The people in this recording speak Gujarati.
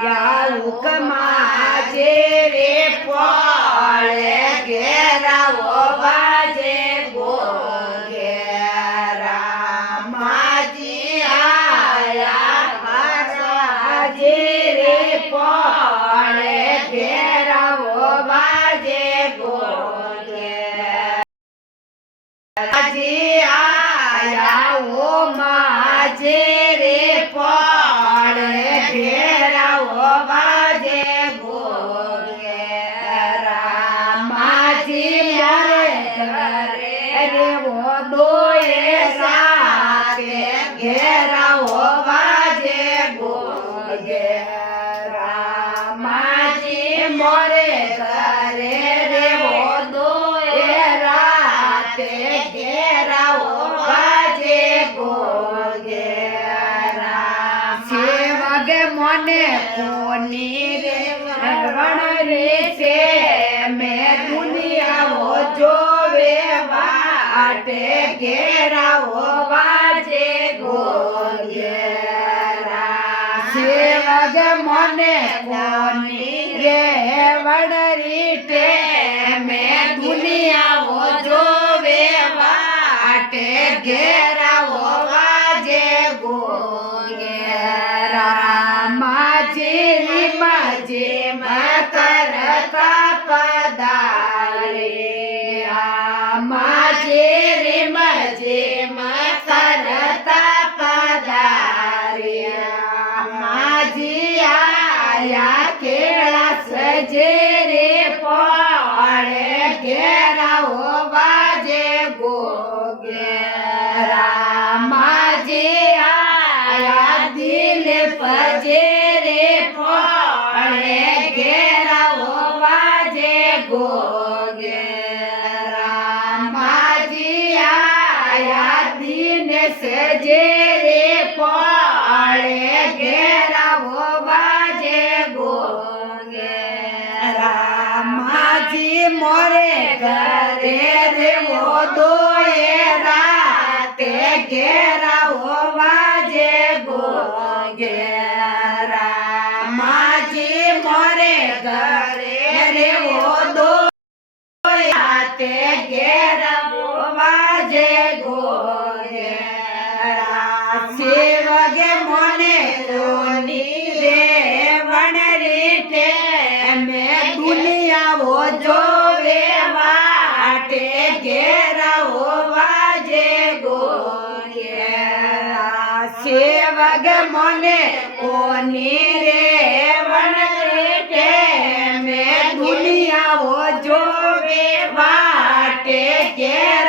હુકમા જે રે પડે ઘેરાવો બાજે ઘેરા માજી આયા હરાજે રે પડે ઘેરાવો બાજે ઘેરાજી આયા ઓ માજે રે પડે ઘેરાવો બાજે ઘેરા માજી ઘરે રે વોડોએ સાથે ઘેરાવો બાજે ઘેરા માજી મોરે ઘરે રે વોડોએ રાતે ઘેરાવો બાજે ઘેરા સેવગે મને કોની રે વણ રે છે મેં દુનિયાઓ જોવે વાટે ઘેરાવો બાજે ઘેરા સેવગ મને કોની રે વણરી તે મેં દુનિયાઓ જોવે વાટે ઘેરાવો બાજે ઘેરા માજી માજે કરતા પધારે માજે રે મજે કરતા પધારે માજી આયા કેળા સજે રે પડે ઘેરાવો બાજે ઘેરા માજી આયા દિલ પજે રે પડે ઘેરાવો બાજે ઘેરા માજી આયા દિન સજે રે પડે ઘેરાવો બાજે ઘેરા માજી મોરે ઘરે રે વોડોએ રાતે ઘેરાવો બાજે ઘેરા માજી મોરે ઘરે રે વોડોએ રાતે ઘેરાવો બાજે ઘેરા સેવગે મને કોની રે વણરી તે મેં દુનિયાઓ જોવે વાટે ઘેરાવો બાજે ઘેરા સેવગ મને કોની રે વણરી તે મેં દુનિયાઓ જોવે વાટે ઘેરા